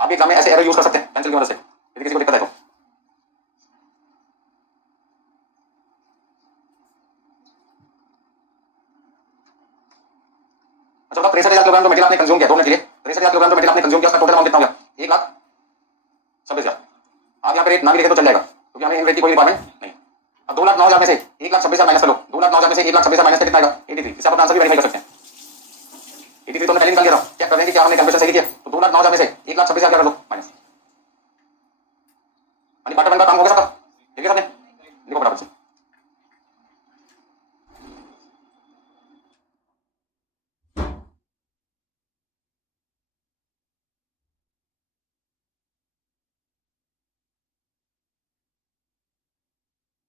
आप भी एग्जाम में ऐसे एरो यूज कर सकते हैं पेंसिल की मदद से, यदि किसी को दिक्कत है तो। अच्छा बताओ, 63,000 किलोग्राम जो मटेरियल आपने कंज्यूम किया 2 मिनट के लिए, 63,000 किलोग्राम जो मटेरियल आपने कंज्यूम किया, उसका टोटल अमाउंट कितना हो गया? 1,26,000। आप यहाँ पे रेट ना भी लिखे तो चल जाएगा, क्योंकि हमें इन रेट की कोई रिक्वायरमेंट नहीं। अब 2,09,000 में से 1,26,000 माइनस कर लो, 2,09,000 में से 1,26,000 माइनस करके कितना आएगा? 83। इससे आप अपना आंसर भी वेरीफाई कर सकते हैं। 83 तो हमने पहले निकाल लिया था, चेक कर लें कि क्या हमने कैलकुलेशन सही किया। तो 2,09,000 में से 1,26,000 क्या कर दो माइनस, यानी पार्ट वन का काम हो गया सबका, ठीक है सबने? देखो बराबर से।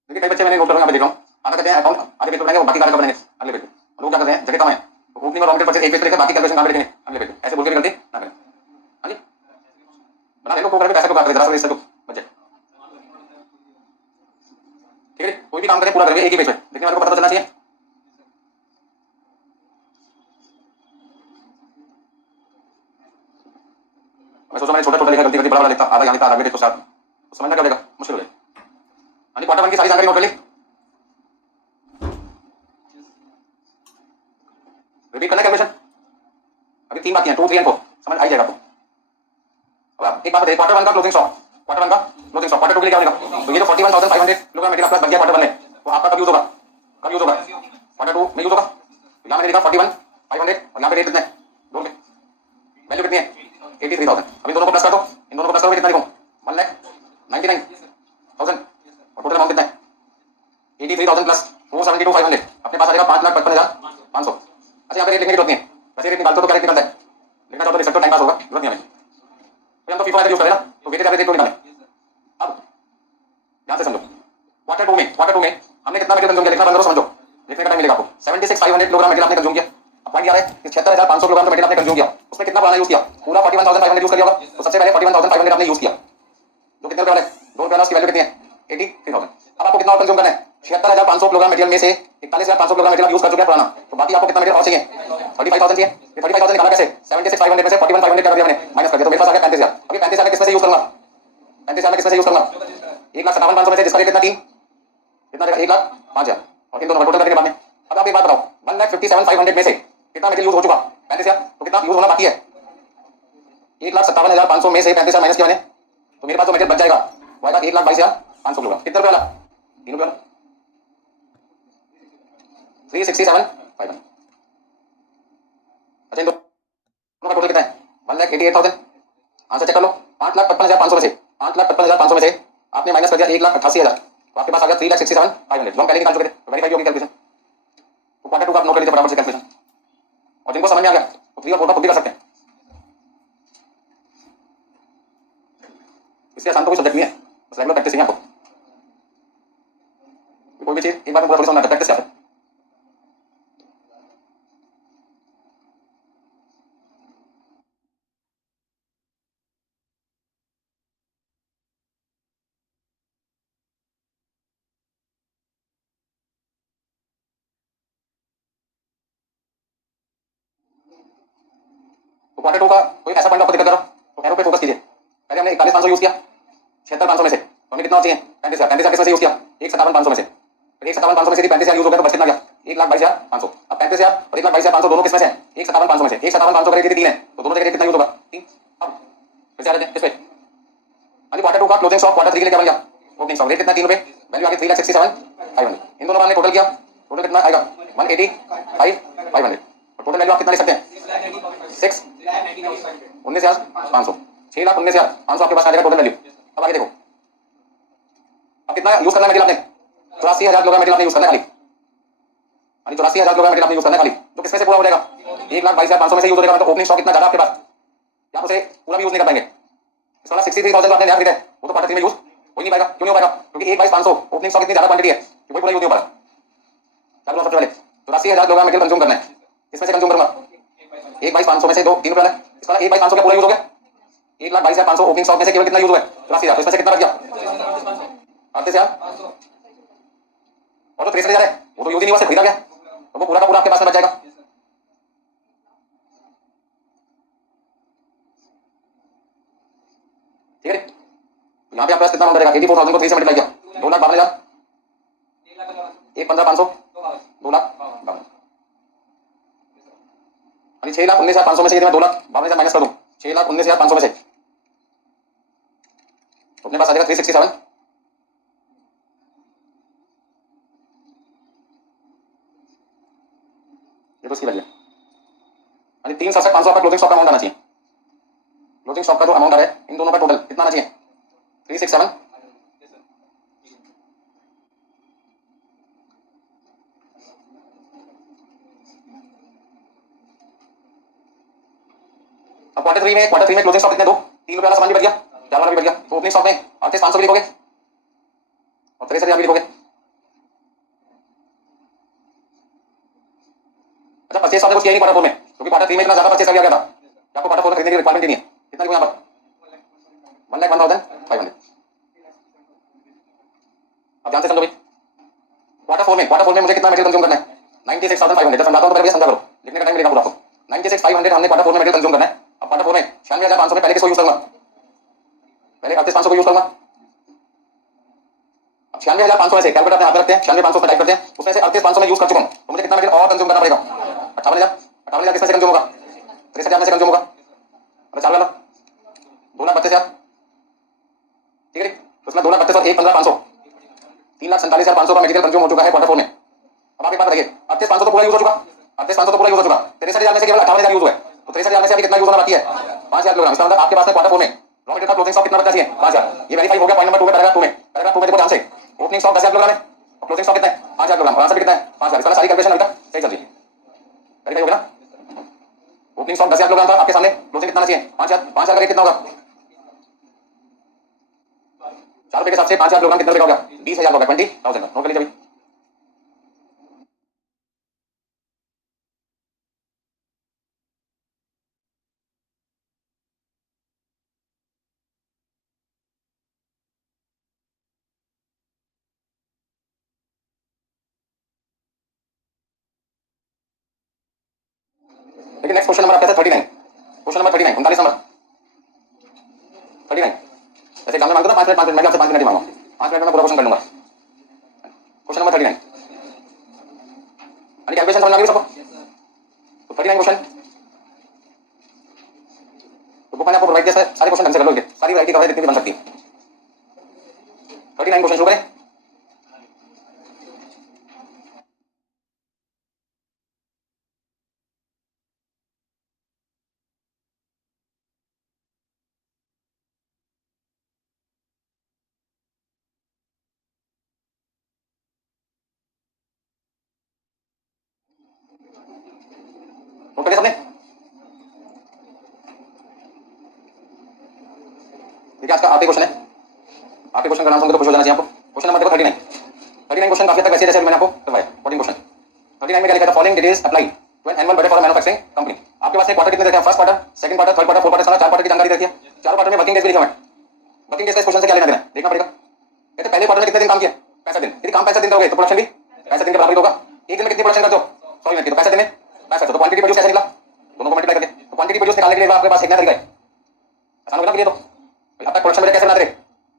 देखिए कई बच्चे मैंने नोट करूंगा, मैं देख रहा हूँ आधा कहते हैं अकाउंट आधे पेज बनाएंगे, बाकी कार्य का बनाएंगे अगले पेज पे। लोग क्या करते हैं, जगह कम है तो ओपनिंग और रॉ मटेरियल परचेज एक पेज पे लेकर बाकी कैलकुलेशन कहां पे लिखेंगे? अगले पेज पे। ऐसे बोल के भी गलती ना करें। हाँ जी, बना ले लो को करके पैसे को काट दे जरा सा इससे तो बच्चे, ठीक है? कोई भी काम करें पूरा करके एक ही पेज पे, देखने वाले को पता तो चलना चाहिए। मैं सोचा मैंने छोटा छोटा लिखा, गलती गलती बड़ा बड़ा लिखता, आधा यहाँ लिखता आधा आगे लिखता, साथ तो समझना क्या होगा, मुश्किल हो जाएगा। हाँ जी, क्वार्टर वन की सारी जानकारी नोट कर ली, रिपीट करना कैलकुलेशन। अभी 3 बाकी हैं, 2, 3 एंड 4, समझ आई जाएगा आपको। अब एक बात बताइए, क्वार्टर वन का क्लोजिंग स्टॉक, क्वार्टर वन का क्लोजिंग स्टॉक क्वार्टर टू के लिए क्या बनेगा? तो ये जो 41,500 किलोग्राम मटेरियल प्लस बच गया क्वार्टर वन में, तो आपका कब यूज होगा? कब यूज होगा? क्वार्टर टू में यूज होगा। तो यहाँ मैंने लिखा 41,500 और यहाँ पे रेट कितना है दोनों में, वैल्यू कितनी है? 83,000। अभी दोनों को प्लस कर दो, इन दोनों को प्लस करोगे कितना लिखूं? 1,99,000 और टोटल अमाउंट कितना है? 83,000 प्लस 472,500, अपने पास आ जाएगा 5,55,500। अच्छा यहाँ पे रेट लिखने की जरूरत नहीं है, वैसे रेट निकालते हो तो क्या रेट निकलता है? लिखना चाहो तो लिख सकते हो, टाइम पास होगा, जरूरत नहीं है हमें। तो हम तो फीफा यूज करें ना, तो वेटेज एवरेज रेट को निकालें। अब ध्यान से समझो, क्वार्टर टू में हमने कितना मटेरियल कंज्यूम किया, लिखना बंद करो, समझो, लिखने का टाइम मिलेगा आपको। 76,500 किलोग्राम मटेरियल आपने कंज्यूम किया। अब पॉइंट क्या है कि 76,500 किलोग्राम मटेरियल आपने कंज्यूम किया, उसमें कितना पुराना यूज किया? पूरा 41,500 यूज कर दिया होगा। तो सबसे पहले 41,500 आपने यूज किया, जो कितने रुपए वाले? 2 रुपए वाला, उसकी वैल्यू कितनी है? 83,000। अब आपको कितना और कंज्यूम करना है? 76,500 किलोग्राम मटेरियल में से 41,500 किलोग्राम मटेरियल यूज कर चुके हैं पुराना, तो बाकी आपको कितना मटेरियल और चाहिए? 35,000 चाहिए। ये 35,000 निकाला कैसे? 76,500 में से 41,500 क्या कर दिया मैंने? माइनस कर दिया, तो मेरे पास आ गया 35,000। अभी 35,000 किसमें से यूज करूंगा? 35,000 किसमें से यूज करूंगा? 1,57,500 में से, जिसका रेट कितना? 3, कितना देगा? 1,05,000। और इन दोनों का टोटल करने के बाद में अब आप एक बात बताओ, 1,57,500 में से कितना मटेरियल यूज हो चुका? 35,000। तो कितना यूज होना बाकी है? 1,57,500 में से 35,000 माइनस किया मैंने, तो मेरे पास जो मटेरियल बच जाएगा वो आएगा 1,22,500 किलोग्राम। कितने रुपए वाला? 3 रुपए वाला, 367,500। अच्छा इन दोनों का टोटल कितना है? 1,88,000। आंसर चेक कर लो। 5,55,500 में से 5,55,500 में से आपने माइनस कर दिया 1,88,000, तो आपके पास आ गया 3,67,500, जो हम पहले निकाल चुके थे, तो वेरीफाई होगी कैलकुलेशन। तो क्वार्टर टू का आप नोट कर लीजिए बराबर से कैलकुलेशन, और जिनको समझ में आ गया तो 3 और 4 का खुद भी कर सकते हैं। इसके आसान तो कोई सब्जेक्ट नहीं है, बस रेगुलर प्रैक्टिस ही है आपको। कोई भी चीज एक बार में पूरा थोड़ी समझ आता है, प्रैक्टिस से आता है। तो क्वार्टर टू का कोई ऐसा पॉइंट आपको दिक्कत करो तो एरो पे फोकस कीजिए। पहले हमने 41,500 यूज किया, 76,500 में से तो हमें कितना चाहिए? 35,000। 35,000 किसमें से यूज किया? 1,57,500 में से। 1,57,500 में से 35,000 यूज हो गया तो बच कितना गया? 1,22,500। अब 35,000 और 1,22,500 दोनों किसमें से? 1,57,500 में से। 1,57,500 का रेट 3 है, तो दोनों जगह कितना यूज होगा? 3। अब फिर से आ जाते हैं इस पे। हाँ जी, क्वार्टर टू का क्लोजिंग स्टॉक क्वार्टर थ्री के लिए क्या बन गया? ओपनिंग स्टॉक रेट कितना? 3 रुपए, वैल्यू आ गई 3,67,500। इन दोनों का हमने टोटल किया, टोटल कितना आएगा? 1,85,500। और टोटल वैल्यू आप कितना ले सकते हैं? 6,19,500, 6,19,500 आपके पास आ जाएगा टोटल वैल्यू। अब आगे देखो, अब कितना यूज करना है मटेरियल आपने? 84,000 किलोग्राम मटेरियल आपने यूज करना है खाली। हाँ 84,000 किलोग्राम मटेरियल आपने यूज करना है खाली, तो किसमें से पूरा हो जाएगा? 1,22,500 में से यूज हो जाएगा। तो ओपनिंग स्टॉक इतना ज्यादा आपके पास, आप उसे पूरा भी यूज नहीं कर पाएंगे। इस वाला 63,000 आपने नया खरीदा है, वो तो क्वार्टर थ्री में यूज हो नहीं पाएगा। क्यों नहीं हो पाएगा? क्योंकि 1,22,500 ओपनिंग स्टॉक इतनी ज्यादा क्वांटिटी है कि वही पूरा यूज नहीं हो पाएगा। क्या बोला सबसे पहले? 84,000 किलोग्राम मटेरियल कंज्यूम करना है, किसमें से कंज्यूम करूंगा? 1,22,500 में से 2, 3 रुपए है। इस वाला 1,22,500 का पूरा यूज हो गया। 1,22,500 ओपनिंग स्टॉक में से केवल कितना यूज हुआ है? 84,000। तो इसमें से कितना बच गया? 38,000। और जो 63,000 है वो तो यूज ही नहीं हुआ, सिर्फ खरीदा गया, तो वो पूरा का पूरा आपके पास में बच जाएगा। यहाँ पे आपके पास कितना अमाउंट रहेगा 84,000 को 3 से मल्टीप्लाई किया 2,52,000 1,15,500 2,52,000 यानी 6,19,500 में से यदि मैं 2,52,000 माइनस कर दूं 6,19,500 में से तो अपने पास आ जाएगा 367 ये तो इसकी वैल्यू यानी 3,67,500 आपका क्लोजिंग स्टॉक का अमाउंट आना चाहिए। क्लोजिंग स्टॉक का जो अमाउंट है इन दोनों का टोटल कितना आना चाहिए 367 अब क्वार्टर 3 में क्लोजिंग स्टॉक कितने दो 3 रुपये वाला सामान भी बच गया 4 वाला भी बच गया तो ओपनिंग स्टॉक में 38,500 भी लिखोगे और 63,000 भी लिखोगे। अच्छा परचेस आपने कुछ किया नहीं क्वार्टर 4 में क्योंकि क्वार्टर 3 में इतना ज्यादा परचेस कर लिया गया था कि आपको क्वार्टर 4 में खरीदने की रिक्वायरमेंट ही नहीं है। कितना लिखो यहाँ पर 1,01,500। अब ध्यान से समझो भाई क्वार्टर 4 में मुझे कितना मटेरियल कंज्यूम करना है 96,500 समझाता हूं तो पहले समझा करो लिखने का टाइम मिलेगा पूरा आपको 96,500 हमने क्वार्टर 4 में मटेरियल कंज्यूम करना है। अब क्वार्टर 4 में 96,500 में पहले किसको यूज करूंगा पहले 38,500 को यूज करूंगा। अब 96,500 में से कैलकुलेटर अपने हाथ में रखते हैं 96,500 पर टाइप करते हैं उसमें से 38,500 में यूज कर चुका हूं तो मुझे कितना मटेरियल और कंज्यूम करना पड़ेगा 58,000 किसमें से कंज्यूम होगा 63,000 में से कंज्यूम होगा। अब चार वाला 2,32,000 ठीक है उसमें 2,32,000 और 1,15,500 3,47,500 का मटेरियल कंज्यूम हो चुका है क्वार्टर 4 में। अब आप एक बात बताइए 38,500 तो पूरा यूज हो चुका 38,500 तो पूरा यूज हो चुका 63,000 में से केवल 58,000 यूज हुआ है तो 63,000 में से अभी कितना यूज होना बाकी है 5,000 किलोग्राम। इसका मतलब आपके पास में क्वार्टर 4 में रॉ मटेरियल का क्लोजिंग स्टॉक कितना बचा चाहिए 5,000। ये वेरीफाई हो गया पॉइंट नंबर 2 में पैराग्राफ 2 में देखो ध्यान से ओपनिंग स्टॉक 10,000 किलोग्राम है और क्लोजिंग स्टॉक कितना है 5,000 किलोग्राम और आंसर भी कितना है 5,000। इसका सारी कैलकुलेशन अभी तक सही चल रही है वेरीफाई हो गया ना। ओपनिंग स्टॉक 10,000 किलोग्राम था आपके सामने क्लोजिंग कितना चाहिए 5,000 5,000 का रेट कितना होगा 4 रुपए के हिसाब से 5,000 किलोग्राम कितना हो गया 20,000 होगा 20,000 नोट कर लीजिए अभी। लेकिन नेक्स्ट क्वेश्चन नंबर आपका है 39 क्वेश्चन नंबर 39 39 नंबर 39 जैसे एग्जाम में मांगता था 5 मिनट मैं भी आपसे 5 मिनट ही मांगूंगा 5 मिनट में पूरा क्वेश्चन कर लूंगा। क्वेश्चन नंबर 39 यानी कैलकुलेशन समझ आ गई सबको तो 39 क्वेश्चन तो बुक मैंने आपको प्रोवाइड किया सारे क्वेश्चन ढंग से कर लो सारी वैरायटी कवर जितनी भी बन सकती है 39 क्वेश्चन शुरू करें। नोट करिए सबने देखिए आज का आखिरी क्वेश्चन है आपके क्वेश्चन का नाम सुनकर तो खुश हो जाना चाहिए आपको। क्वेश्चन नंबर देखो 39 क्वेश्चन काफी हद तक वैसे जैसे मैंने आपको करवाया 14 क्वेश्चन 39 में क्या लिखा था following details apply to an annual budget for manufacturing company. आपके पास क्वार्टर कितने देखे हैं first quarter second quarter third quarter fourth quarter सारा 4 क्वार्टर की जानकारी रहती है। चारों क्वार्टर में वर्किंग डेज भी लिखे हुए हैं वर्किंग डेज का इस क्वेश्चन से क्या लेना देना देखना पड़ेगा। कहते पहले क्वार्टर में कितने दिन काम किया 65 दिन यदि काम 65 दिन करोगे तो प्रोडक्शन भी 65 दिन के बराबर होगा। एक दिन में कितनी प्रोडक्शन करते हो 100 यूनिट की तो 65 दिन में 65 तो क्वांटिटी प्रोड्यूस कैसे निकला दोनों को मल्टीप्लाई करके तो क्वांटिटी प्रोड्यूस निकालने के लिए आपके पास एक नया तरीका है आसान होगा ना। तो अब तक प्रोडक्शन बजट कैसे बनाते थे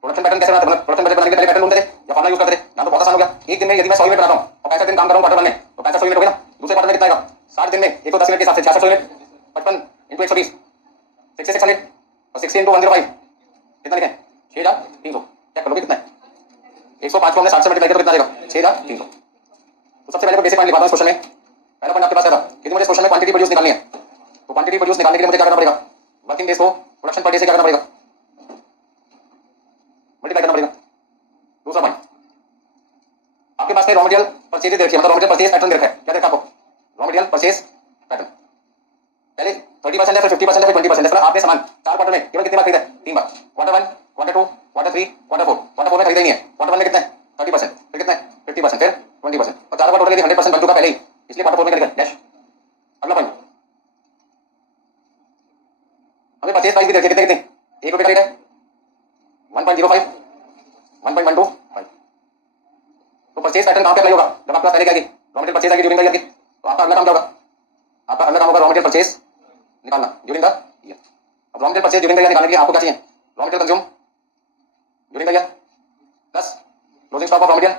प्रोडक्शन पैटर्न कैसे बनाते थे प्रोडक्शन बजट बनाने के लिए पैटर्न ढूंढते थे या फॉर्मूला यूज करते थे यहाँ तो बहुत आसान हो गया। एक दिन में यदि मैं 100 यूनिट बनाता हूँ और 65 दिन काम करूँ क्वार्टर 1 में तो 65 यूनिट हो गया ना। दूसरे क्वार्टर में कितना आएगा 60 दिन में 110 मिनट के हिसाब से 66 यूनिट 55 इंटू 120 6600 और 60 इंटू 105 कितना लिखें 6,300 चेक करोगे कितना है 105 को हमने 60 से मल्टीप्लाई किया तो कितना आएगा 6,300। तो सबसे पहले बेसिक पॉइंट लिखा था इस क्वेश्चन में पहला पॉइंट आपके पास था कि मुझे इस क्वेश्चन में क्वांटिटी प्रोड्यूस निकालनी है तो क्वांटिटी प्रोड्यूस निकालने के लिए मुझे क्या करना पड़ेगा वर्किंग डेज को प्रोडक्शन पर डे से क्या करना पड़ेगा मल्टीप्लाई करना पड़ेगा। दूसरा पॉइंट आपके पास रॉ मटेरियल परचेज देखिए मतलब रॉ मटेरियल परचेज पैटर्न देखा है क्या देखा आपको रॉ मटेरियल परचेज पैटर्न पहले 30% है फिर 50% है फिर 20% है। आपने सामान 4 क्वार्टर में केवल कितनी बार खरीदा 3 बार quarter 1 quarter 2 quarter 3 quarter 4 quarter 4 में खरीदा ही नहीं है क्वार्टर 1 में कितना है 30% फिर कितना है 50% फिर 20% और 4 बार टोटल 100% बन चुका पहले ही इसलिए क्वार्टर 4 में क्या लिखा डैश। अगला पॉइंट हमें परचेज प्राइस भी देखिए कितने कितने 1 रुपए का रेट है 1.05 1.125 तो परचेज पैटर्न कहां पे अप्लाई होगा जब आपके पास पहले क्या की रॉ मटेरियल परचेज आएगी ड्यूरिंग द ईयर की तो आपका अगला काम क्या होगा आपका अगला काम होगा रॉ मटेरियल परचेज निकालना ड्यूरिंग द ईयर। अब raw material purchase during the year निकालने के लिए आपको क्या चाहिए raw material consume during the year plus closing stock of raw material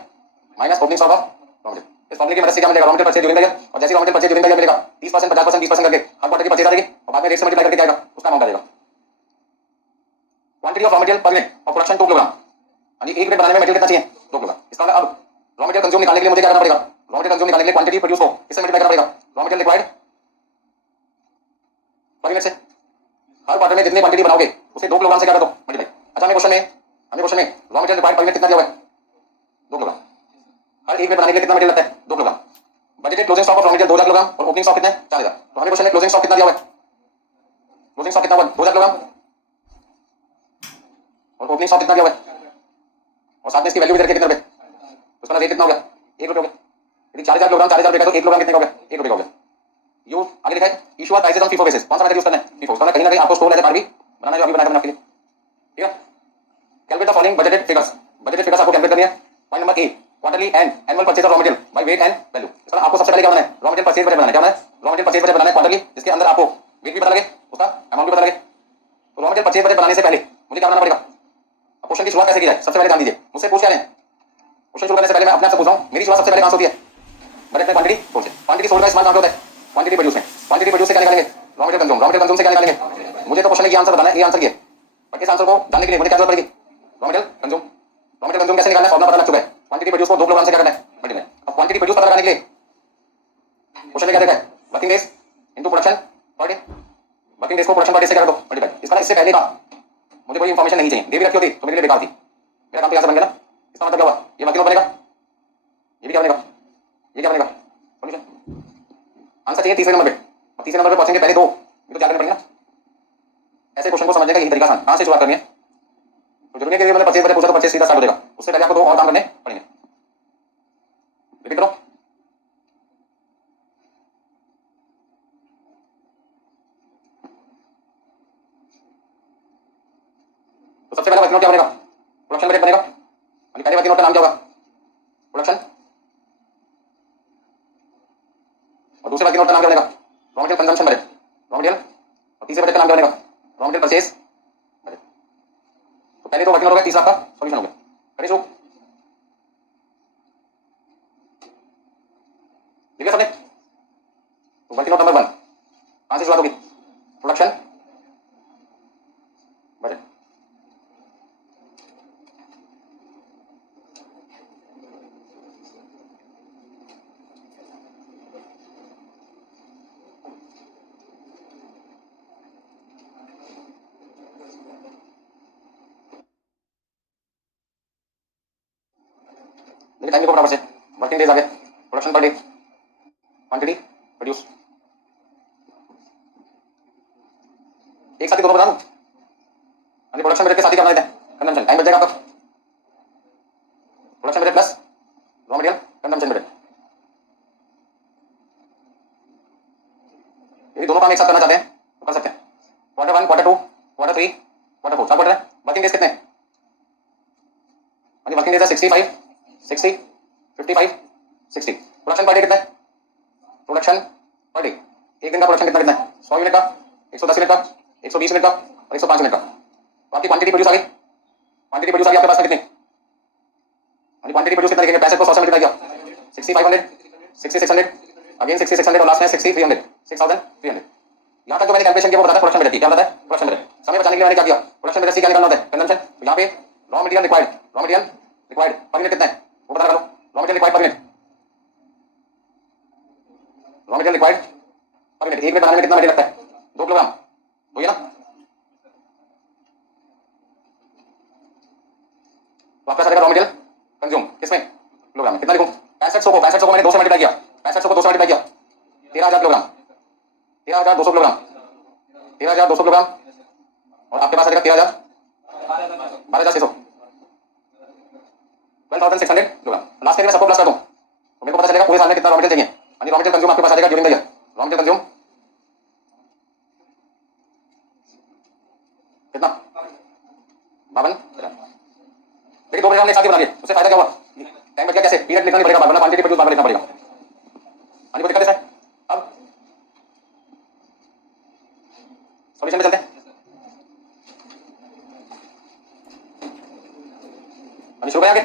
minus opening stock of raw material. इस फॉर्मूले की मदद से क्या मिलेगा, raw material purchase during the year, और जैसे raw material purchase during the year मिलेगा 30%, 50%, 20% करके हर क्वार्टर की परचेज आ जाएगी और बाद में रेट से मल्टीप्लाई करके क्या आएगा उसका अमाउंट आ जाएगा। Quantity of raw material per unit of production 2 किलोग्राम, यानी एक यूनिट बनाने में मटेरियल कितना चाहिए 2 किलोग्राम। इसका मतलब अब रॉ मटेरियल कंज्यूम निकालने के लिए मुझे क्या करना पड़ेगा, रॉ मटेरियल कंज्यूम निकालने के लिए क्वांटिटी प्रोड्यूस को किससे मल्टीप्लाई करना पड़ेगा, raw material required per unit से। हर क्वार्टर में जितनी क्वांटिटी बनाओगे उसे 2 किलोग्राम से क्या कर दो मल्टीप्लाई। अच्छा हमें क्वेश्चन में raw material required per unit कितना दिया हुआ है 2 किलोग्राम। हर एक यूनिट बनाने के लिए कितना मटेरियल लगता है 2 kilogram. Budgeted closing stock of raw material 2000 किलोग्राम और ओपनिंग स्टॉक कितना है 4000। तो हमें क्वेश्चन में क्लोजिंग स्टॉक कितना दिया हुआ है, क्लोजिंग स्टॉक कितना हुआ 2000 किलोग्राम और ओपनिंग स्टॉक कितना दिया हुआ है, और साथ में इसकी वैल्यू भी दे रखी है कितने रुपए, तो उसका रेट कितना हो गया 1 रुपये हो गया। यदि 4000 किलोग्राम 4000 रुपये का तो 1 किलोग्राम कितने का हो गया 1 रुपये का हो गया। यू आगे लिखा है issue are prices on FIFO basis, कौन सा मेथड यूज करना है फीफो, उसका कहीं ना कहीं आपको स्टोर एज ए पार्ट भी बनाना है जो अभी बनाया मैंने आपके लिए, ठीक है। Calculate the following budgeted figures, budgeted figures आपको कैलकुलेट करनी है। Point number A quarterly and annual purchase of raw material by weight and value. इस पर आपको सबसे पहले क्या बनाना है रॉ मटेरियल परचेज बजट बनाना है, क्या बनाना है रॉ मटेरियल परचेज बजट बनाना है क्वार्टरली, जिसके अंदर आपको वेट भी पता लगे उसका अमाउंट भी पता लगे। तो रॉ मटेरियल परचेज बजट बनाने से पहले मुझे क्या बनाना पड़ेगा, क्वेश्चन की शुरुआत कैसे की जाए सबसे पहले जान लीजिए, मुझसे पूछ क्या रहे हैं क्वेश्चन शुरू करने से पहले मैं अपने आप से पूछ रहा हूं, मेरी शुरुआत सबसे पहले कहां से होती है बजट में क्वांटिटी सोर्स से। क्वांटिटी सोर्स का इस्तेमाल कहां पे होता है क्वांटिटी प्रोड्यूस में। क्वांटिटी प्रोड्यूस से क्या निकालेंगे raw material consume, raw material consume से क्या निकालेंगे, मुझे तो क्वेश्चन में ये आंसर बताना है, ये आंसर ये, बट इस आंसर को जानने के लिए मुझे क्या जरूरत पड़ेगी raw material consume. Raw material consume कैसे निकालना है फॉर्मूला पता लग चुका है, क्वांटिटी प्रोड्यूस को 2 किलोग्राम से क्या करना है मल्टीप्लाई। अब क्वांटिटी प्रोड्यूस पता लगाने के लिए क्वेश्चन में क्या देखा है working days into production per day, working days को प्रोडक्शन पर डे से क्या कर दो मल्टीप्लाई। इसका इससे पहले का मुझे कोई इंफॉर्मेशन नहीं चाहिए, दे भी रखी होती तो मेरे लिए बेकार थी, मेरा काम तो यहां से बन गया ना। इसका मतलब क्या हुआ ये वर्किंग बनेगा, ये भी क्या बनेगा, ये क्या बनेगा सॉल्यूशन। आंसर चाहिए तीसरे नंबर पे, और तीसरे नंबर पे पहुंचेंगे पहले दो ये तो क्या करना पड़ेगा ना। ऐसे क्वेश्चन को समझने का यही तरीका आसान, कहां से शुरुआत करनी है, तो जरूरी है कि मैंने परचेज बजट पूछा तो परचेज सीधा स्टार्ट हो जाएगा, उससे पहले आपको दो और काम करने पड़ेंगे। रिपीट करो, तो सबसे पहले वर्किंग नोट क्या बनेगा प्रोडक्शन बजट बनेगा, यानी पहले वर्किंग नोट का नाम क्या होगा प्रोडक्शन, और दूसरे वर्किंग नोट का नाम क्या बनेगा raw material consumption budget, raw material, और तीसरे बजट का नाम क्या बनेगा रॉ मटेरियल परचेज बजट। तो पहले दो वर्किंग नोट हो गया, तीसरा आपका सॉल्यूशन हो गया। करिए शुरू, ठीक है सबने। तो वर्किंग नोट नंबर 1 कहां से शुरुआत होगी प्रोडक्शन बजट। मेरे टाइम को फटाफट से, वर्किंग डेज आ गया, production per day, quantity produce, एक साथ ही दोनों बता दूं, यानी प्रोडक्शन बजट के साथ ही करना देते हैं कंजम्पशन, टाइम बच जाएगा आपका। Production budget plus raw material consumption budget, यदि दोनों काम एक साथ करना चाहते हैं तो कर सकते हैं। क्वार्टर 1 क्वार्टर 2 क्वार्टर 3 क्वार्टर 4 चार क्वार्टर है, वर्किंग डेज कितने हैं, यानी वर्किंग डेज है 65 60 55 60। प्रोडक्शन पर डे कितना है, प्रोडक्शन पर डे एक दिन का प्रोडक्शन कितना कितना है 100 यूनिट का, 110 यूनिट का, 120 यूनिट का और 105 यूनिट का। तो आपकी क्वांटिटी प्रोड्यूस आ गई, क्वांटिटी प्रोड्यूस आ गई आपके पास में कितनी, यानी क्वांटिटी प्रोड्यूस कितना लिखेंगे 65 को 100 से मल्टीप्लाई किया 6500 6600 अगेन 6600 और लास्ट में 6300 6300। यहाँ तक जो मैंने कैलकुलेशन किया वो बताता है प्रोडक्शन बजट की, क्या बताता है प्रोडक्शन बजट। समय बचाने के लिए मैंने क्या किया प्रोडक्शन बजट से क्या निकालना होता है कंजम्पशन, तो यहाँ पे raw material required, raw material required per unit कितना है वो पता लगा लो, raw material required per unit, raw material required per unit, एक मिनट बनाने में कितना मटेरियल लगता है 2 किलोग्राम, तो ये ना। तो आपका सारे रॉ मटेरियल कंज्यूम किसमें किलोग्राम में, कितना लिखूं 6500 को मैंने 2 से मल्टीप्लाई किया, 6500 को 2 से मल्टीप्लाई किया 13000 किलोग्राम, 13200 किलोग्राम, 13200 किलोग्राम, और आपके पास आ जाएगा 13000 12600 12600 किलोग्राम। लास्ट में मैं सबको प्लस कर दूं तो मेरे को पता चलेगा पूरे साल में कितना रॉ मटेरियल चाहिए, यानी रॉ मटेरियल कंज्यूम आपके पास आ जाएगा during the year, raw material consume कितना 52। देखिए दो प्रोग्राम एक साथ ही बना लिए, उससे फायदा क्या हुआ टाइम बच गया, कैसे पीरियड लिखना नहीं पड़ेगा, वरना क्वांटिटी प्रोड्यूस बार लिखना पड़ेगा। यानी कोई दिक्कत है अब सॉल्यूशन में चलते हैं। 10 रुपए आगे।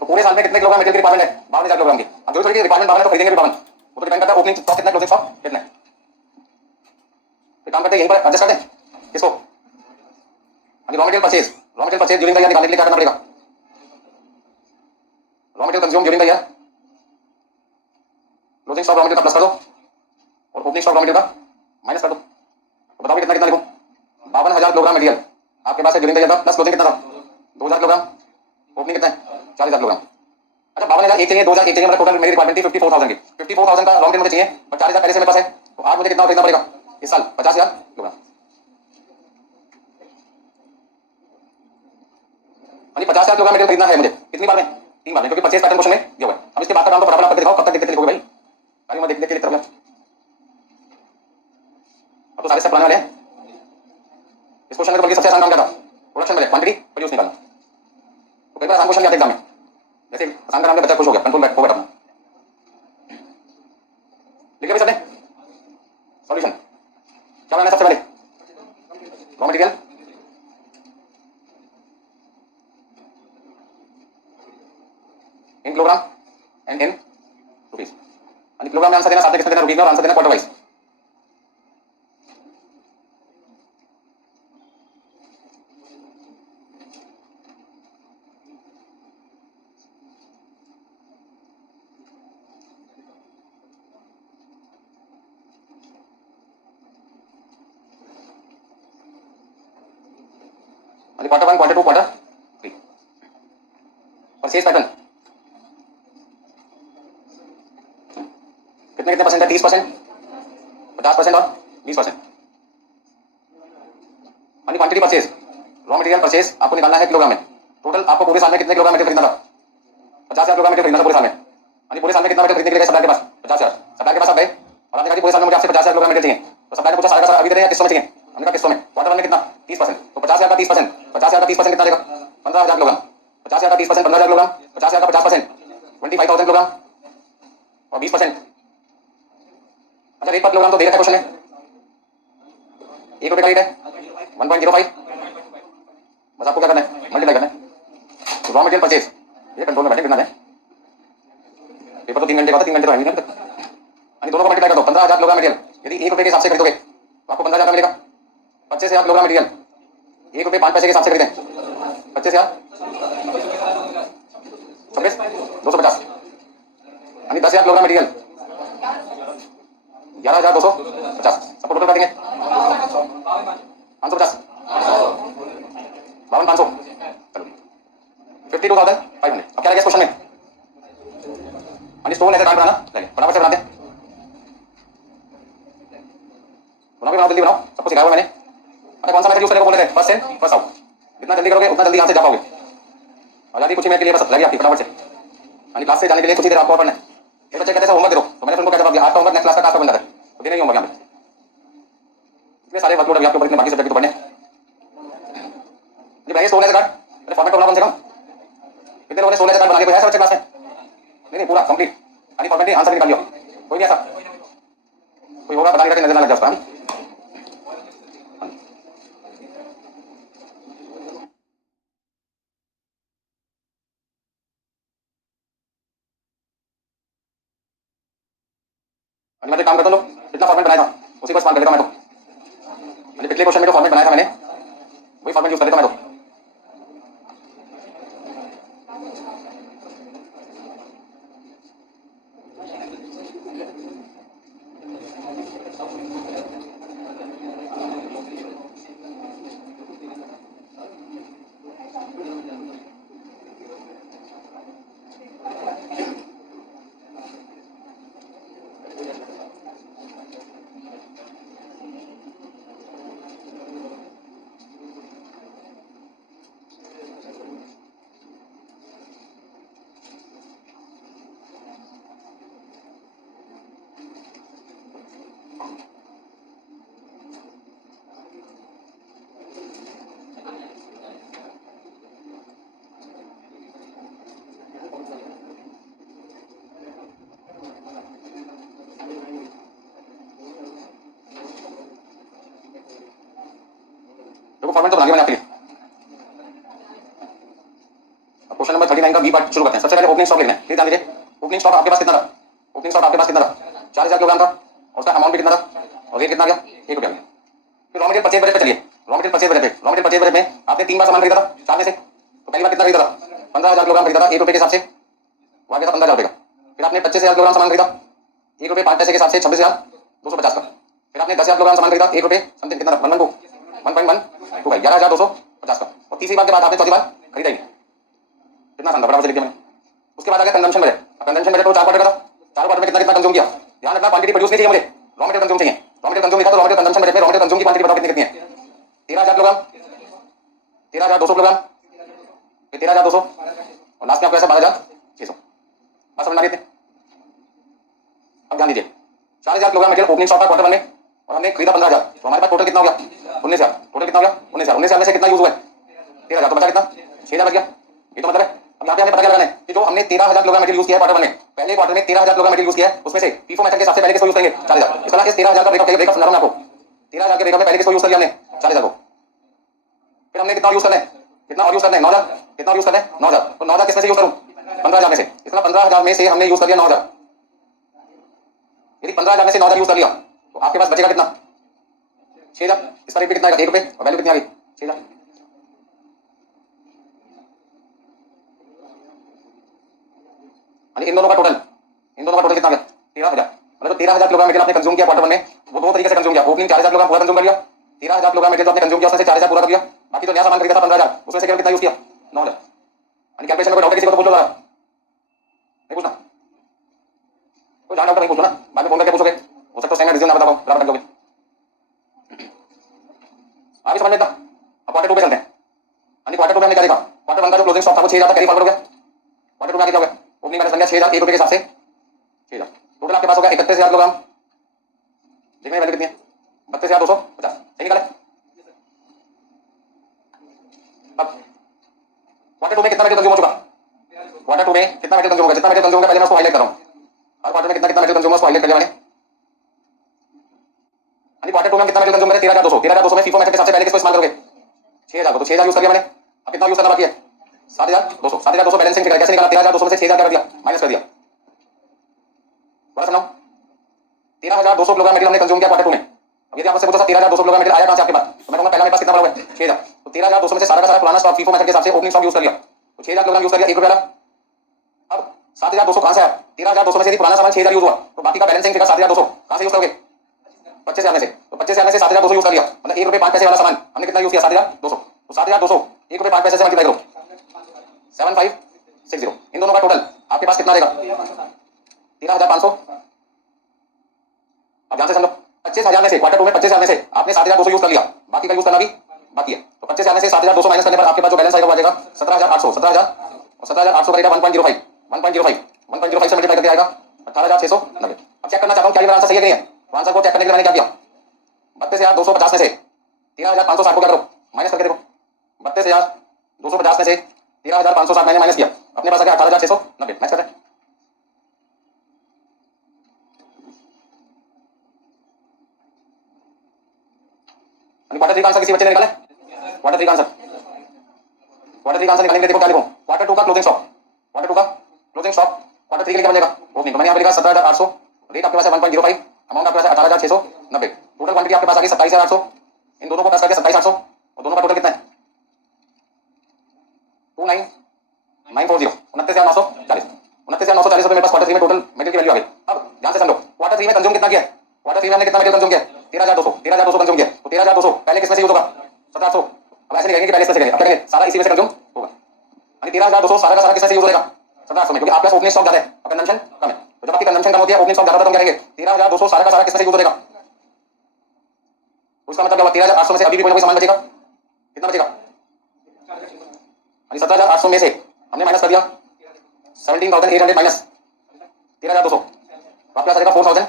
तो पूरे साल में कितने किलोग्राम मटेरियल की रिक्वायरमेंट है? 52,000 किलोग्राम की। अब जो थोड़ी रिक्वायरमेंट 52 है तो खरीदेंगे भी 52। वो तो डिपेंड करता है ओपनिंग स्टॉक कितना है, क्लोजिंग स्टॉक कितना है। एक काम करते हैं, यहीं पर एडजस्ट कर दें इसको। Raw material purchase during the year निकालने के लिए क्या करना पड़ेगा? Raw material consume during the year, closing stock raw material का प्लस कर दो और ओपनिंग स्टॉक रॉ मटेरियल का माइनस कर दो। तो बताओ कितना कितना लिखूं? 52,000 किलोग्राम मटेरियल आपके पास है ड्यूरिंग द ईयर का, प्लस क्लोजिंग कितना था? 2,000 किलोग्राम, ओपनिंग कितना है? 40,000 किलोग्राम। अच्छा 52,000 एक चाहिए, 2,000 एक चाहिए, मतलब टोटल मेरी रिक्वायरमेंट थी 54,000 की। 54,000 का रॉ मटेरियल मुझे चाहिए और 40,000 पहले से मेरे पास है। तो आज मुझे कितना खरीदना पड़ेगा इस साल? 50,000 किलोग्राम। यानी 50,000 किलोग्राम मटेरियल खरीदना है मुझे। कितनी बार में? 3 बार में, क्योंकि परचेज पैटर्न क्वेश्चन में दिया हुआ है। अब इसके बाद का काम तो फटाफट करके दिखाओ, कब तक देखते लिखोगे भाई? अरे मैं देख के लिख रहा हूं। अब तो सारे स्टेप बनाने वाले हैं। इस क्वेश्चन में तो बल्कि सबसे आसान काम क्या था? प्रोडक्शन में क्वांटिटी प्रोड्यूस निकालना। तो कई बार आसान क्वेश्चन आते एग्जाम में, जैसे आसान का नाम बच्चा खुश हो गया, कंट्रोल बैक हो बैठा लिखे भी सबने सॉल्यूशन। क्या बनाना है सबसे पहले? Raw material in kilogram and in rupees. यानी किलोग्राम में आंसर देना, साथ में कितना देना रुपीज में, और आंसर देना quarter wise. Quarter 1, quarter 2, quarter 3। Purchase pattern कितने कितने परसेंट है? 30%, 50% और 20%। यानी quantity purchase, raw material purchase आपको निकालना है किलोग्राम में। टोटल आपको पूरे साल में कितने किलोग्राम मटेरियल खरीदना था? 50,000 किलोग्राम मटेरियल खरीदना था पूरे साल में। यानी पूरे साल में कितना मटेरियल खरीदने के लिए सप्लायर के पास? 50,000। सप्लायर के पास आप गए और आपने कहा पूरे साल में मुझे आपसे 50,000 किलोग्राम मटेरियल चाहिए। तो सप्लायर ने पूछा सारा का सारा अभी दे रहे हैं, किस्तों में चाहिए? हमने कहा किस्तों में। क्वार्टर 1 में कितना? 30%। तो 50,000 का 30%, 50,000 का 30% कितना देगा? 15,000 किलोग्राम। 50,000 का 30%, 15,000 किलोग्राम। 50,000 का 50%, 25,000 किलोग्राम और 20%। अच्छा रेट पर किलोग्राम तो दे रखा है क्वेश्चन में, 1 रुपए का रेट है 1.05। बस आपको क्या करना है? मल्टीप्लाई करना है। रॉ मटेरियल परचेज, ये कंट्रोल में बैठे गिनना है। पेपर तो 3 घंटे का था, 3 घंटे तो है नहीं तक। यानी दोनों को मल्टीप्लाई कर दो। 15,000 किलोग्राम मटेरियल यदि 1 रुपए के हिसाब से खरीदोगे तो आपको 15,000 का मिलेगा। 25,000 किलोग्राम मटेरियल 1 रुपए 5 पैसे के हिसाब से खरीदें, 25,000 26 250। यानी 10,000 किलोग्राम मटेरियल 11,250। सबको टोटल कर देंगे 550, 52,500। चलो 52,500। अब क्या लगे इस क्वेश्चन में? यानी स्टोन लेकर कार्ड बनाना लगे, फटाफट से बनाते हैं। बनाओ जल्दी बनाओ, सबको सिखाया हुआ मैंने। अच्छा कौन सा मेथड यूज करने को बोले थे? First in first out. जितना जल्दी करोगे उतना जल्दी यहाँ से जा पाओगे। आजादी कुछ ही मिनट के लिए बस लगी आपकी, फटाफट से। यानी क्लास से जाने के लिए कुछ ही देर आपको पढ़ना है। ये बच्चे कहते हैं होमवर्क दे दो, तो मैंने उनको क्या जवाब दिया? आज का होमवर्क नेक्स्ट क्लास का टास्क बन जाता है, तो देना ही होमवर्क यहाँ पे। इतने सारे वर्कलोड अभी आपके ऊपर, इतने बाकी सब्जेक्ट तो पढ़ने। जी भाई स्टोन लेकर कार्ड, अरे फॉर्मेट होना कम से कम। कितने लोगों ने स्टोन लेकर कार्ड बना लिया? कोई है सर बच्चे क्लास में? नहीं नहीं पूरा कंप्लीट, यानी फॉर्मेट नहीं, आंसर निकाल लिया। कोई नहीं ऐसा? कोई होगा बता देगा कि नजर ना लग जाए उसका। मैं तो काम करता हूँ, कितना फॉर्मेट बनाया था उसी को इस्तेमाल कर लेता हूँ मैं तो। पिछले क्वेश्चन में जो फॉर्मेट बनाया था मैंने वही फॉर्मेट यूज कर लेता हूँ मैं तो। देखो फॉर्मेट तो बना लिया मैंने आपके लिए। बी पार्ट शुरू करते हैं। सबसे पहले ओपनिंग स्टॉक लिखना है। प्लीज ध्यान दीजिए, ओपनिंग स्टॉक आपके पास कितना था? ओपनिंग स्टॉक आपके पास कितना था? 4000 किलोग्राम था और उसका अमाउंट भी कितना था और रेट कितना आ गया? ₹1 गया। फिर रॉ मटेरियल परचेज बजट पे चलिए। रॉ मटेरियल परचेज बजट पे, रॉ मटेरियल परचेज बजट में आपने 3 बार सामान खरीदा था 4 में से। तो पहली बार कितना खरीदा था? 15000 किलोग्राम खरीदा था ₹1 के हिसाब से, वो आ गया था 15000 का। फिर आपने 25000 किलोग्राम सामान खरीदा ₹1.05 के हिसाब से 26250 का। फिर आपने 10000 किलोग्राम सामान खरीदा ₹1 समथिंग कितना? 1.1 का 11250 का। और तीसरी बार के बाद आपने चौथी बार खरीदा ही नहीं। कितना आसान था, फटाफट से लिख दिया मैंने। उसके बाद आ गया कंजम्पशन बजट। कंजम्पशन बजट तो 4 क्वार्टर का था। 4 क्वार्टर में कितना कितना कंज्यूम किया? ध्यान रखना, क्वांटिटी प्रोड्यूस नहीं चाहिए मुझे, रॉ मटेरियल कंज्यूम चाहिए। रॉ मटेरियल कंज्यूम लिखा तो रॉ मटेरियल कंजम्पशन बजट में रॉ मटेरियल कंज्यूम की क्वांटिटी बताओ कितनी कितनी है? 13000 किलोग्राम, 13200 किलोग्राम, फिर 13200 और लास्ट में आपको ऐसा 12600। बस समझ आ रही है? अब ध्यान दीजिए, 4000 किलोग्राम मटेरियल ओपनिंग स्टॉक था क्वार्टर 1 में और हमने खरीदा 15000, तो हमारे पास टोटल कितना हो गया? 19000। टोटल कितना हो गया? 19000। 19000 में से कितना यूज हुआ है? 13000। तो बचा कितना? 6000 बच गया। ये तो मतलब है। अब यहाँ पे हमें पता क्या लगाना है कि जो हमने 13000 किलोग्राम मटेरियल यूज किया है क्वार्टर 1 में, पहले क्वार्टर में 13000 किलोग्राम मटेरियल यूज किया है, उसमें से फीफो मेथड के हिसाब से पहले किसको यूज करेंगे? 4000। इस तरह इस 13000 का ब्रेकअप समझा रहा हूं मैं आपको। 13000 के ब्रेकअप में पहले किसको यूज कर लिया हमने? 4000 को। फिर हमने कितना यूज करना है? कितना और यूज करना है? 9000। कितना और यूज करना है? 9000। तो 9000 किसमें से यूज करूं? 15000 में से। इसका 15000 में से हमने यूज कर लिया 9000। यदि 15000 में से 9000 यूज कर लिया तो आपके पास बचेगा कितना? 6000। इसका रेट कितना आएगा? ₹1 और वैल्यू कितनी आ गई? 6000। इन दोनों का टोटल, इन दोनों का टोटल कितना आ गया? 13000। मतलब 13000 किलोग्राम मटेरियल आपने कंज्यूम किया क्वार्टर 1 में, वो दो तरीके से कंज्यूम किया। ओपनिंग 4000 किलोग्राम पूरा कंज्यूम कर लिया, 13000 किलोग्राम मटेरियल आपने कंज्यूम किया, उसमें से 4000 पूरा कर लिया। बाकी जो नया सामान खरीदा था 15000, उसमें से केवल कितना यूज किया? 9000। यानी कैलकुलेशन में कोई डाउट है किसी को तो बोल दो, नहीं पूछना, कोई जहां डाउट नहीं पूछो ना, बाद में फोन करके पूछोगे, हो सकता है सेम रीजन ना बता पाऊं, बराबर कर लोगे। आप ही समझ लेता। अब क्वार्टर 2 पे चलते हैं। यानी क्वार्टर 2 में हमने क्या देखा? क्वार्टर 1 का जो क्लोजिंग स्टॉक था वो 6000 था, कैरी फॉरवर्ड हो गया। क्वार्टर 2 में आगे क्या हो गया? ओपनिंग बैलेंस बन गया 6000, ₹1 के हिसाब से 6000। टोटल आपके पास हो गया 31000 किलोग्राम। देखने वैल्यू कितनी है? 32250। सही निकाले। अब क्वार्टर 2 में कितना मटेरियल कंज्यूम हो चुका? क्वार्टर 2 में कितना मटेरियल कंज्यूम होगा? जितना मटेरियल कंज्यूम होगा पहले मैं उसको हाईलाइट कर रहा हूं। हर क्वार्टर में कितना कितना मटेरियल कंज्यूम होगा उसको हाईलाइट कर लिया मैंने। यानी क्वार्टर 2 में कितना मटेरियल कंज्यूम करें? 13200। 13200 में फीफो मेथड के हिसाब से पहले किसको इस्तेमाल करोगे? 6000 को। तो 6000 यूज कर लिया मैंने। अब कितना यूज करना बाकी है? 7200। 7200 बैलेंसिंग फिगर कैसे निकाला? 13200 में से 6000 क्या कर दिया? माइनस कर दिया। बड़ा समझाऊं? 13200 किलोग्राम मटेरियल हमने कंज्यूम किया क्वार्टर 2 में। अब यदि आपसे पूछा सर 13200 किलोग्राम मटेरियल आया कहां से आपके पास, तो मैं कहूंगा पहला मेरे पास कितना पड़ा हुआ है? 6000। तो 13200 में से सारा का सारा पुराना स्टॉक फीफो मेथड के हिसाब से ओपनिंग स्टॉक यूज कर लिया, तो 6000 किलोग्राम यूज कर लिया, ₹1 वाला। अब 7200 कहां से आया? 13200 में से यदि पुराना सामान 6000 यूज हुआ तो बाकी का बैलेंसिंग फिगर 7200 कहां से यूज करोगे? 25000 में से। तो 25000 में से 7200 यूज कर लिया, मतलब ₹1.05 वाला सामान हमने कितना यूज किया? 7200। तो 7200 ₹1.05 से मल्टीप्लाई करो, 7560। इन दोनों का टोटल आपके पास कितना देगा? 13500। अब ध्यान से समझो, 25000 में से क्वार्टर 2 में 25000 में से आपने 7200 यूज कर लिया, बाकी का यूज करना भी बाकी है। तो 25000 में से 7200 माइनस करने पर आपके पास जो बैलेंस आएगा वो आ जाएगा 17800। 17000 और 17800 करेगा 1.05 1.05 1.05 से मल्टीप्लाई करके आएगा 18690। अब चेक करना चाहता हूं क्या ये मेरा आंसर सही है कि नहीं है। तो आंसर को चेक करने के लिए मैंने क्या किया? 32250 में से 13560 को क्या करो? माइनस करके देखो। 32250 में से 13560 मैंने माइनस किया, अपने पास आ गया 18690। मैच करते हैं। क्वार्टर 3 का आंसर किसी बच्चे ने निकाला? क्वार्टर 3 का आंसर, क्वार्टर 3 का आंसर निकालने के लिए देखो क्या लिखो। क्वार्टर 2 का क्लोजिंग स्टॉक, क्वार्टर 2 का क्लोजिंग स्टॉक क्वार्टर 3 के लिए क्या बनेगा? ओपनिंग। तो मैंने यहां पे लिखा 17800, रेट आपके पास है 1.05, अमाउंट आपके पास है 18690, टोटल क्वांटिटी आपके पास आ गई 27800। इन दोनों को प्लस करके 27800 और दोनों का टोटल कितना है? 29940, 29940। 29940 रुपए मेरे पास क्वार्टर 3 में टोटल मटेरियल की वैल्यू आ गई। अब ध्यान से समझो, क्वार्टर 3 में कंज्यूम कितना किया? क्वार्टर 3 में हमने कितना मटेरियल कंज्यूम किया? 13200। 13200 कंज्यूम किया, तो 13200 पहले किसमें से यूज होगा? 1700। अब ऐसे नहीं कहेंगे कि पहले इसमें से करेंगे, अब क्या करेंगे? सारा इसी में से कंज्यूम होगा। यानी 13200 सारा का सारा किसमें से यूज होगा? 1700 में, क्योंकि आपके पास ओपनिंग स्टॉक ज्यादा है और कंजम्पशन कम है। तो जब आपकी कंजम्पशन कम होती है, ओपनिंग स्टॉक ज्यादा, तो हम क्या करेंगे? 13200 सारा का सारा किसमें से यूज होगा? उसका मतलब क्या हुआ? 13800 में से अभी भी कोई ना कोई सामान बचेगा। कितना बचेगा? यानी 17800 में से हमने माइनस कर दिया 17800 माइनस 13200, आपके पास आ जाएगा 4000।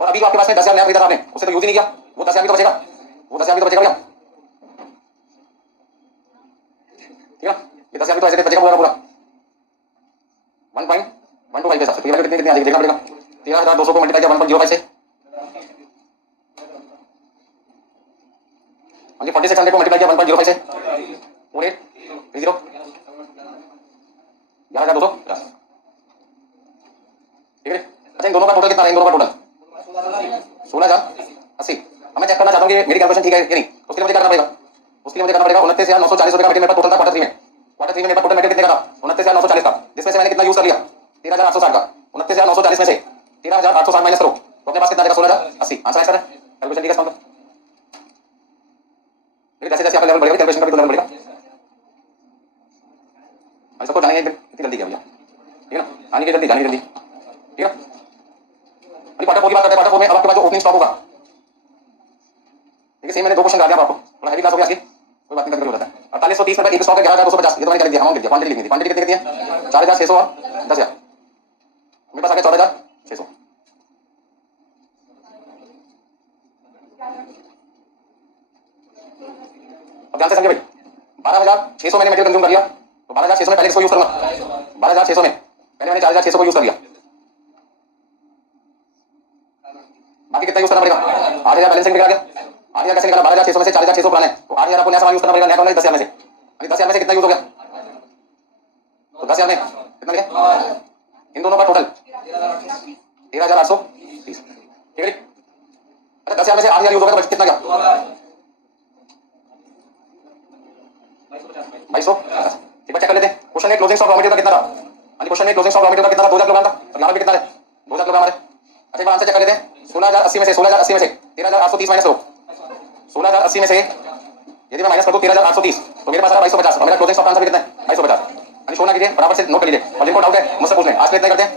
और अभी जो आपके पास में 10000 नया खरीदा था आपने, उसे तो यूज ही नहीं किया, वो 10000 भी तो बचेगा, वो 10000 भी तो बचेगा भैया, ठीक है ना? ये 10000 भी तो ऐसे बचेगा पूरा पूरा 1.125 के हिसाब से। तो ये वैल्यू कितनी कितनी आ जाएगी देखना पड़ेगा। 13200 को मल्टीप्लाई किया 1.05 से, हाँ जी 4600 को मल्टीप्लाई किया 1.05 से, 4830 12,250, ठीक है। अच्छा इन दोनों का टोटल कितना है? इन दोनों का टोटल 16,080। अब मैं चेक करना चाहता हूँ कि मेरी कैलकुलेशन ठीक है कि नहीं। उसके लिए मुझे क्या करना पड़ेगा? उसके लिए मुझे करना पड़ेगा 29,940 रुपए का मटेरियल मेरे पास टोटल था क्वार्टर 3 में। क्वार्टर 3 में मेरे पास टोटल मटेरियल कितने का था? 29,940 का, जिसमें से मैंने कितना यूज कर लिया? 13,860 का। 29,940 में से 13,860 माइनस करो तो अपने पास कितना आएगा? 16,080। आंसर आंसर है। कैलकुलेशन ठीक है इसका मतलब। जैसे जैसे आपका लेवल बढ़ेगा कैलकुलेशन का भी तो लेवल बढ़ेगा। हम सबको जानेंगे कितनी जल्दी क्या भैया, ठीक है ना? आने की जल्दी, जाने की जल्दी, ठीक है। अभी क्वार्टर 4 की बात करते हैं। क्वार्टर 4 में अब आपके पास जो ओपनिंग स्टॉक होगा, ठीक है, सेम मैंने दो क्वेश्चन करा दिया आपको, थोड़ा हैवी क्लास हो गया इसकी, कोई बात नहीं, कभी हो जाता है। 4830 में एक स्टॉक है 11,250, ये तो मैंने कर दिया, अमाउंट लिख दिया, क्वांटिटी लिख दी। क्वांटिटी कितनी कितनी है? 4,600 और 10,000। मेरे पास आ गया 14,600। अब ध्यान से समझिए भाई, 12,600 मैंने मटेरियल कंज्यूम कर लिया, तो 12,600 में पहले इसको यूज करूंगा। 12,600 में पहले मैंने 4,600 को यूज कर लिया, बाकी कितना यूज करना पड़ेगा? 8,000 बैलेंसिंग निकल गया। 8,000 कैसे निकाला? 12,600 में से 4,600 पुराने, तो 8,000 आपको नया सामान यूज करना पड़ेगा। नया कौन है? 10,000 में से। अभी 10,000 में से कितना यूज हो गया? तो 10,000 में कितना मिला? इन दोनों का टोटल 13,830, ठीक है। अच्छा 10,000 में से 8,000 यूज हो गया तो बच कितना गया? 2,250। एक बार चेक कर लेते हैं। क्वेश्चन में क्लोजिंग स्टॉक रॉ मटेरियल का कितना था? हाँ जी, क्वेश्चन में क्लोजिंग स्टॉक रॉ मटेरियल का कितना था? 2,000 किलोग्राम था। और यहाँ पे कितना है? 2,000 किलोग्राम है। अच्छा एक बार आंसर चेक कर लेते हैं। 16,080 में से 13,830 माइनस करो। 16,080 में से यदि मैं माइनस कर दूं 13,830 तो मेरे पास आ रहा 2,250 और मेरा क्लोजिंग स्टॉक आंसर कितना है? 2,250। अभी शो ना कीजिए, फटाफट से नोट कर लीजिए और जिनको डाउट है मुझसे पूछ लें। आज के इतना करते हैं।